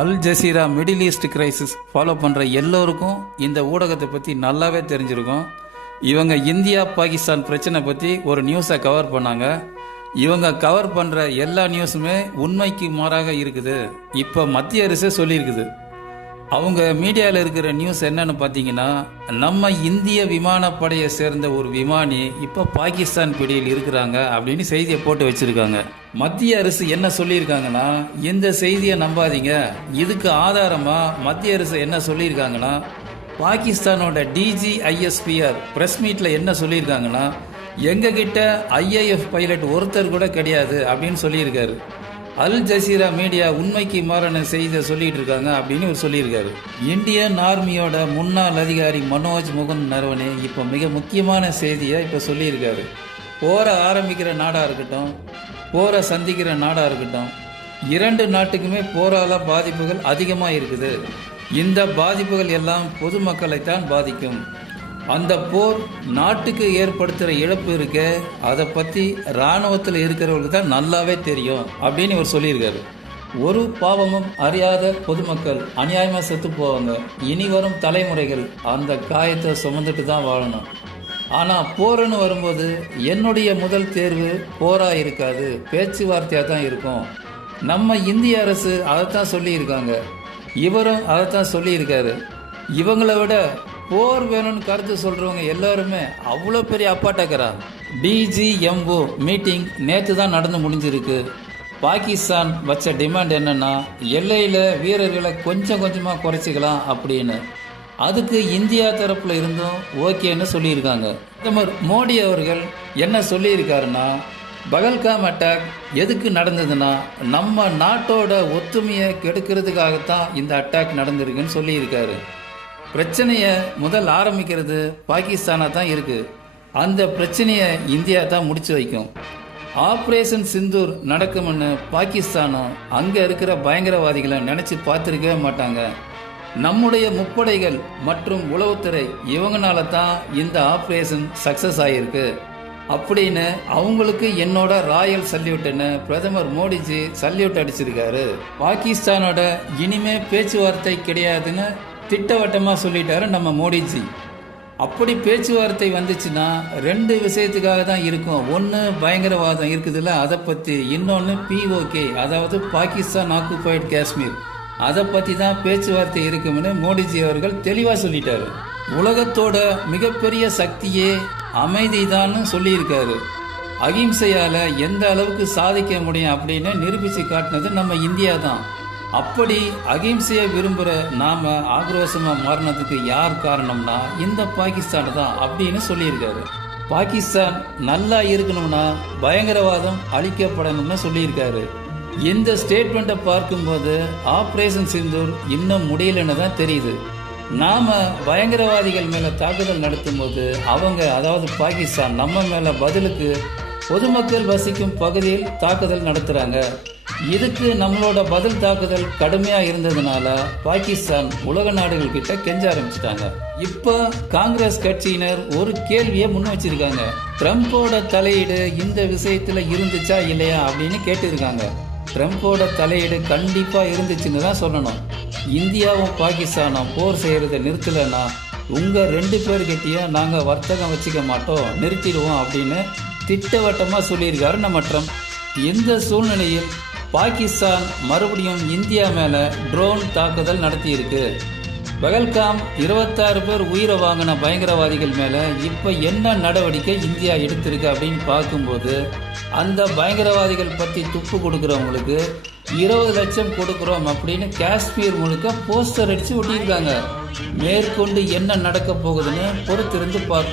அல் Jazeera Middle East crisis follow பண்ணுற எல்லோருக்கும் இந்த ஊடகத்தை பற்றி நல்லாவே தெரிஞ்சிருக்கும். இவங்க இந்தியா பாகிஸ்தான் பிரச்சனை பற்றி ஒரு நியூஸை கவர் பண்ணாங்க. இவங்க கவர் பண்ணுற எல்லா நியூஸுமே உண்மைக்கு மாறாக இருக்குது. இப்போ மத்திய அரசே சொல்லியிருக்குது. அவங்க மீடியாவில் இருக்கிற நியூஸ் என்னன்னு பார்த்தீங்கன்னா, நம்ம இந்திய விமானப்படையை சேர்ந்த ஒரு விமானி இப்போ பாகிஸ்தான் பிடியில் இருக்கிறாங்க அப்படின்னு செய்தியை போட்டு வச்சிருக்காங்க. மத்திய அரசு என்ன சொல்லியிருக்காங்கன்னா, இந்த செய்தியை நம்பாதீங்க. இதுக்கு ஆதாரமாக மத்திய அரசு என்ன சொல்லியிருக்காங்கன்னா, பாகிஸ்தானோட டிஜிஐஎஸ்பிஆர் ப்ரெஸ் மீட்டில் என்ன சொல்லியிருக்காங்கன்னா, எங்ககிட்ட ஐஏஎஃப் பைலட் ஒருத்தர் கூட கிடையாது அப்படின்னு சொல்லியிருக்காரு. அல் ஜசீரா மீடியா உண்மைக்கு மாறான செய்தியை சொல்லிட்டு இருக்காங்க அப்படின்னு அவர் சொல்லியிருக்காரு. இந்தியன் ஆர்மியோட முன்னாள் அதிகாரி மனோஜ் முகுந்த் நரவனே இப்போ மிக முக்கியமான செய்தியை இப்போ சொல்லியிருக்காரு. போரை ஆரம்பிக்கிற நாடாக இருக்கட்டும், போரை சந்திக்கிற நாடாக இருக்கட்டும், இரண்டு நாட்டுக்குமே போரால் பாதிப்புகள் அதிகமாக இருக்குது. இந்த பாதிப்புகள் எல்லாம் பொதுமக்களைத்தான் பாதிக்கும். அந்த போர் நாட்டுக்கு ஏற்படுத்துகிற இழப்பு இருக்க, அதை பற்றி இராணுவத்தில் இருக்கிறவங்களுக்கு தான் நல்லாவே தெரியும் அப்படின்னு இவர் சொல்லியிருக்காரு. ஒரு பாவமும் அறியாத பொதுமக்கள் அநியாயமாக செத்து போவாங்க. இனி வரும் தலைமுறைகள் அந்த காயத்தை சுமந்துட்டு தான் வாழணும். ஆனால் போர்னு வரும்போது என்னுடைய முதல் தேர்வு போராக இருக்காது, பேச்சுவார்த்தையாக தான் இருக்கும். நம்ம இந்திய அரசு அதைத்தான் சொல்லியிருக்காங்க, இவரும் அதைத்தான் சொல்லியிருக்காரு. இவங்களை விட போர் வேணும்னு கருத்து சொல்கிறவங்க எல்லாருமே அவ்வளோ பெரிய அப்பாட்டக்கிறா. டிஜிஎம்ஓ மீட்டிங் நேற்று தான் நடந்து முடிஞ்சிருக்கு. பாகிஸ்தான் வச்ச டிமாண்ட் என்னென்னா, எல்லையில் வீரர்களை கொஞ்சம் கொஞ்சமாக குறைச்சிக்கலாம் அப்படின்னு. அதுக்கு இந்தியா தரப்பில் இருந்தும் ஓகேன்னு சொல்லியிருக்காங்க. பிரதமர் மோடி அவர்கள் என்ன சொல்லியிருக்காருன்னா, பகல்காம் அட்டாக் எதுக்கு நடந்ததுன்னா, நம்ம நாட்டோட ஒத்துமையை கெடுக்கிறதுக்காகத்தான் இந்த அட்டாக் நடந்திருக்குன்னு சொல்லியிருக்காரு. பிரச்சனையை முதல் ஆரம்பிக்கிறது பாகிஸ்தானாக தான் இருக்குது. அந்த பிரச்சனையை இந்தியா தான் முடிச்சு வைக்கும். ஆப்ரேஷன் சிந்தூர் நடக்கும்னு பாகிஸ்தானும் அங்கே இருக்கிற பயங்கரவாதிகளை நினச்சி பார்த்துருக்கவே மாட்டாங்க. நம்முடைய முப்படைகள் மற்றும் உளவுத்துறை இவங்கனால தான் இந்த ஆப்ரேஷன் சக்ஸஸ் ஆகியிருக்கு அப்படின்னு அவங்களுக்கு என்னோட ராயல் சல்யூட்னு பிரதமர் மோடிஜி சல்யூட் அடிச்சிருக்காரு. பாகிஸ்தானோட இனிமே பேச்சுவார்த்தை கிடையாதுன்னு திட்டவட்டமாக சொல்லிட்டாரு நம்ம மோடிஜி. அப்படி பேச்சுவார்த்தை வந்துச்சுன்னா ரெண்டு விஷயத்துக்காக தான் இருக்கும். ஒன்று பயங்கரவாதம் இருக்குதுல்ல, அதை பற்றி. இன்னொன்று பிஓகே, அதாவது பாகிஸ்தான் ஆக்குபைடு காஷ்மீர், அதை பற்றி தான் பேச்சுவார்த்தை இருக்கும்னு மோடிஜி அவர்கள் தெளிவாக சொல்லிட்டாரு. உலகத்தோட மிகப்பெரிய சக்தியே அமைதி தான் சொல்லியிருக்காரு. அகிம்சையால் எந்த அளவுக்கு சாதிக்க முடியும் அப்படின்னு நிரூபித்து காட்டினது நம்ம இந்தியா தான். அப்படி அகிம்சையை விரும்புகிற நாம் ஆக்ரோஷமாக மாறினதுக்கு யார் காரணம்னா இந்த பாகிஸ்தான் தான் அப்படின்னு சொல்லியிருக்காரு. பாகிஸ்தான் நல்லா இருக்கணும்னா பயங்கரவாதம் அழிக்கப்படணும்னு சொல்லியிருக்காரு. இந்த ஸ்டேட்மெண்ட்டை பார்க்கும்போது ஆப்ரேஷன் சிந்தூர் இன்னும் முடியலன்னு தான் தெரியுது. நாம் பயங்கரவாதிகள் மேலே தாக்குதல் நடத்தும் போது அவங்க, அதாவது பாகிஸ்தான், நம்ம மேலே பதிலுக்கு பொதுமக்கள் வசிக்கும் பகுதியில் தாக்குதல் நடத்துகிறாங்க. இதுக்கு நம்மளோட பதில் தாக்குதல் கடுமையாக இருந்ததுனால பாகிஸ்தான் உலக நாடுகள் கிட்ட கெஞ்ச ஆரம்பிச்சிட்டாங்க. இப்போ காங்கிரஸ் கட்சியினர் ஒரு கேள்வியை முன் வச்சிருக்காங்க. ட்ரம்போட தலையீடு இந்த விஷயத்தில் இருந்துச்சா இல்லையா அப்படின்னு கேட்டிருக்காங்க. ட்ரம்போட தலையீடு கண்டிப்பாக இருந்துச்சுன்னு தான் சொல்லணும். இந்தியாவும் பாகிஸ்தானும் போர் செய்கிறத நிறுத்தலைன்னா உங்கள் ரெண்டு பேர்கிட்டையும் நாங்கள் வர்த்தகம் வச்சுக்க மாட்டோம், நிறுத்திடுவோம் அப்படின்னு திட்டவட்டமாக சொல்லியிருக்காரு நம்ம ட்ரம்ப். இந்த சூழ்நிலையில் பாகிஸ்தான் மறுபடியும் இந்தியா மேலே ட்ரோன் தாக்குதல் நடத்தியிருக்கு. பகல்காம் 26 பேர் உயிரை வாங்கின பயங்கரவாதிகள் மேலே இப்போ என்ன நடவடிக்கை இந்தியா எடுத்திருக்கு அப்படின்னு பார்க்கும்போது, அந்த பயங்கரவாதிகள் பற்றி துப்பு கொடுக்குறவங்களுக்கு 20 லட்சம் கொடுக்குறோம் அப்படின்னு காஷ்மீர் முழுக்க போஸ்டர் அடித்து ஒட்டியிருக்காங்க. மேற்கொண்டு என்ன நடக்க போகுதுன்னு பொறுத்திருந்து பார்ப்போம்.